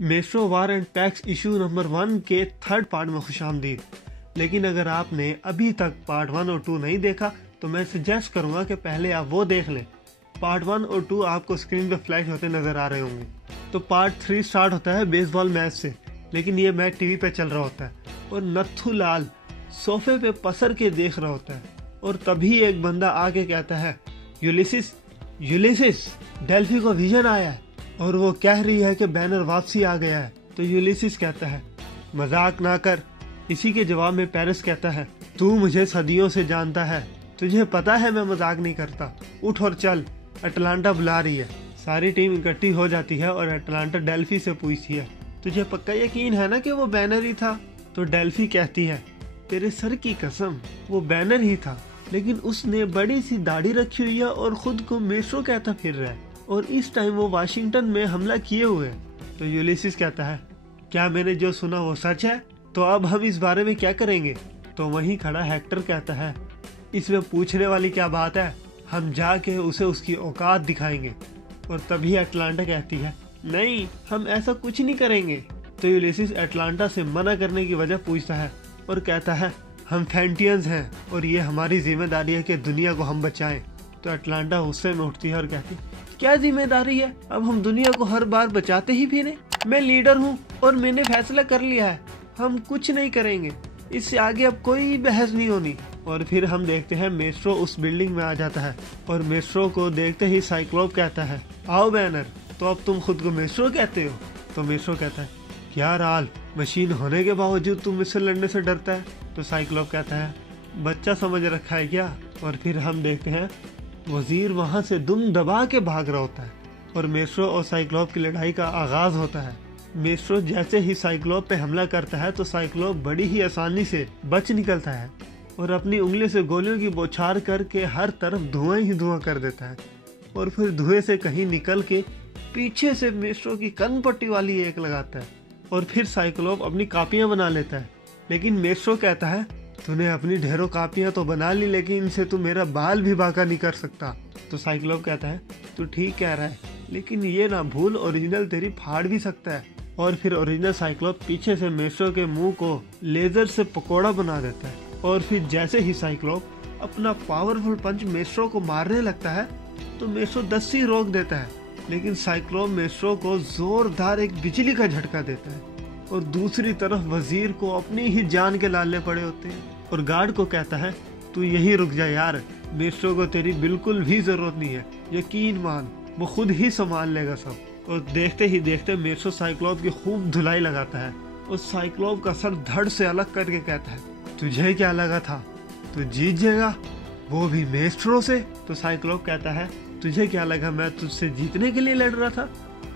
Metro war and PACS issue number 1 के 3rd part में खुशामदीद। लेकिन अगर आपने अभी तक पार्ट 1 और 2 नहीं देखा तो मैं सजेस्ट करूंगा कि पहले आप वो देख लें। पार्ट 1 और 2 आपको स्क्रीन पे फ्लैश होते नजर आ रहे होंगे। तो पार्ट 3 स्टार्ट होता है बेसबॉल मैच से, लेकिन ये मैच टीवी पे चल रहा होता है और नत्थू लाल सोफे पे पसर के देख रहा होता है। और तभी एक बंदा आके कहता है, यूलिसिस यूलिसिस डेल्फी को विजन आया है और वो कह रही है कि बैनर वापसी आ गया है। तो यूलिसिस कहता है, मजाक ना कर। इसी के जवाब में पेरिस कहता है, तू मुझे सदियों से जानता है, तुझे पता है मैं मजाक नहीं करता, उठ और चल, अटलांटा बुला रही है। सारी टीम इकट्ठी हो जाती है और अटलांटा डेल्फी से पूछती है, तुझे पक्का यकीन है ना कि वो बैनर ही था? तो डेल्फी कहती है, तेरे सर की कसम वो बैनर ही था, लेकिन उसने बड़ी सी दाढ़ी रखी हुई है और खुद को मेट्रो कहता फिर रहा है और इस टाइम वो वाशिंगटन में हमला किए हुए हैं। तो यूलिसिस कहता है, क्या मैंने जो सुना वो सच है? तो अब हम इस बारे में क्या करेंगे? तो वहीं खड़ा हेक्टर कहता है, इसमें पूछने वाली क्या बात है, हम जाके उसे उसकी औकात दिखाएंगे। और तभी अटलांटा कहती है, नहीं हम ऐसा कुछ नहीं करेंगे। तो यूलिसिस अटलांटा से मना करने की वजह पूछता है और कहता है, हम फेंटियंस हैं और ये हमारी जिम्मेदारी है कि दुनिया को हम बचाएं। तो अटलांटा गुस्से में उठती है और कहती, क्या जिम्मेदारी है? अब हम दुनिया को हर बार बचाते ही फिरे। मैं लीडर हूँ और मैंने फैसला कर लिया है, हम कुछ नहीं करेंगे, इससे आगे अब कोई बहस नहीं होनी। और फिर हम देखते हैं मेट्रो उस बिल्डिंग में आ जाता है और मेट्रो को देखते ही साइक्लोप कहता है, आओ बैनर। तो अब तुम खुद को मेट्रो कहते हो? तो मेट्रो कहता है, क्या राल, मशीन होने के बावजूद तुम मुझसे लड़ने से डरता है? तो साइक्लोप कहता है, बच्चा समझ रखा है क्या? और फिर हम देखते हैं वजीर वहां से दुम दबा के भाग रहा होता है और मेट्रो और साइक्लोप की लड़ाई का आगाज होता है। मेट्रो जैसे ही साइक्लोप पे हमला करता है तो साइक्लोप बड़ी ही आसानी से बच निकलता है और अपनी उंगली से गोलियों की बौछार करके हर तरफ धुआं ही धुआं कर देता है। और फिर धुएं से कहीं निकल के पीछे से मेट्रो की कनपट्टी वाली एक लगाता है और फिर साइक्लोप अपनी कापियां बना लेता है। लेकिन मेट्रो कहता है, तूने अपनी ढेरों कापियां तो बना ली, लेकिन इनसे तू मेरा बाल भी बांका नहीं कर सकता। तो साइक्लोप कहता है, तू ठीक कह रहा है, लेकिन ये ना भूल ओरिजिनल तेरी फाड़ भी सकता है। और फिर ओरिजिनल साइक्लोप पीछे से मेट्रो के मुंह को लेजर से पकोड़ा बना देता है। और फिर जैसे ही साइक्लोप अपना पावरफुल पंच मेट्रो को मारने लगता है तो मेट्रो दस्ती रोक देता है, लेकिन साइक्लोप मेट्रो को जोरदार एक बिजली का झटका देता है और दूसरी तरफ वजीर को अपनी ही जान के लाले पड़े होते हैं और गार्ड को कहता है, तू यहीं रुक जा यार, मेट्रो को तेरी बिल्कुल भी जरूरत नहीं है, यकीन मान, वो खुद ही संभाल लेगा सब। और देखते ही देखते मेट्रो साइक्लोप की खूब धुलाई लगाता है और साइक्लोप का सर धड़ से अलग करके कहता है, तुझे क्या लगा था तू जीत जाएगा, वो भी मेट्रो से? तो साइक्लोप कहता है, तुझे क्या लगा मैं तुझसे जीतने के लिए लड़ रहा था?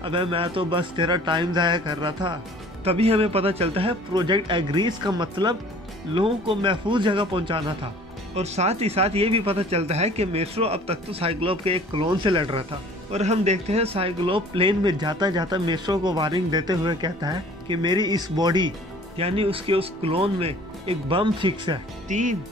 अबे मैं तो बस तेरा टाइम जाया कर रहा था। तभी हमें पता चलता है प्रोजेक्ट एग्रीज का मतलब लोगों को महफूज जगह पहुंचाना था। और साथ ही साथ ये भी पता चलता है कि मेट्रो अब तक तो साइक्लोप के एक क्लोन से लड़ रहा था। और हम देखते हैं साइक्लोप प्लेन में जाता जाता मेट्रो को वार्निंग देते हुए कहता है कि मेरी इस बॉडी यानी उसके उस क्लोन में एक बम फिक्स है, 3,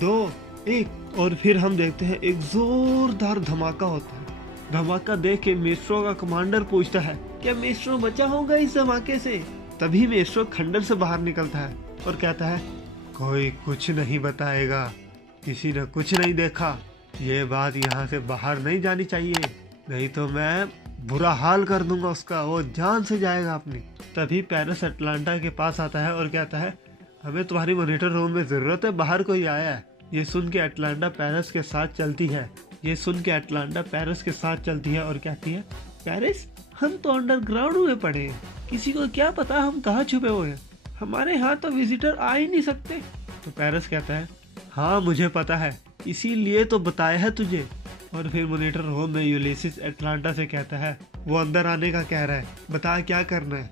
2, 1। और फिर हम देखते हैं एक जोरदार धमाका होता है। धमाका देख के मेट्रो का कमांडर पूछता है, क्या मेट्रो बचा होगा इस धमाके से? तभी मेट्रो खंडर से बाहर निकलता है और कहता है, कोई कुछ नहीं बताएगा, किसी ने कुछ नहीं देखा, ये बात यहाँ से बाहर नहीं जानी चाहिए, नहीं तो मैं बुरा हाल कर दूंगा उसका, वो जान से जाएगा अपनी। तभी पेरिस अटलांटा के पास आता है और कहता है, हमें तुम्हारी मॉनिटर रूम में जरूरत है, बाहर कोई आया है। ये सुन के अटलांटा पेरिस के साथ चलती है। और कहती है, पेरिस हम तो अंडरग्राउंड में पड़े हैं, किसी को क्या पता हम कहाँ छुपे हुए हैं, हमारे यहाँ तो विजिटर आ ही नहीं सकते। तो पेरिस कहता है, हाँ मुझे पता है, इसीलिए तो बताया है तुझे। और फिर मॉनिटर रूम में यूलिसिस अटलांटा से कहता है, वो अंदर आने का कह रहा है, बता क्या करना है।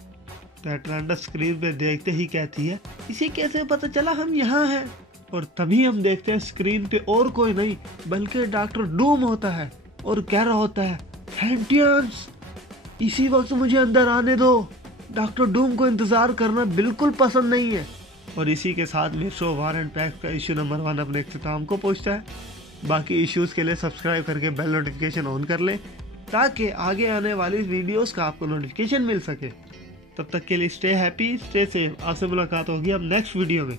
तो अटलांटा स्क्रीन पे देखते ही कहती है, इसे कैसे पता चला हम यहाँ हैं? और तभी हम देखते हैं स्क्रीन पे और कोई नहीं बल्कि डॉक्टर डूम होता है और कह रहा होता है, फेंटियंस इसी वक्त मुझे अंदर आने दो, डॉक्टर डूम को इंतजार करना बिल्कुल पसंद नहीं है। और इसी के साथ मेट्रो वार एंड पैक्स का इशू नंबर 1 अपने इख्तिताम को पहुंचता है। बाकी इश्यूज के लिए सब्सक्राइब करके बेल नोटिफिकेशन ऑन कर लें। ताकि आगे आने वाली वीडियोस का आपको नोटिफिकेशन मिल सके। तब तक के लिए स्टे हैप्पी, स्टे सेफ। आपसे मुलाकात होगी अब नेक्स्ट वीडियो में।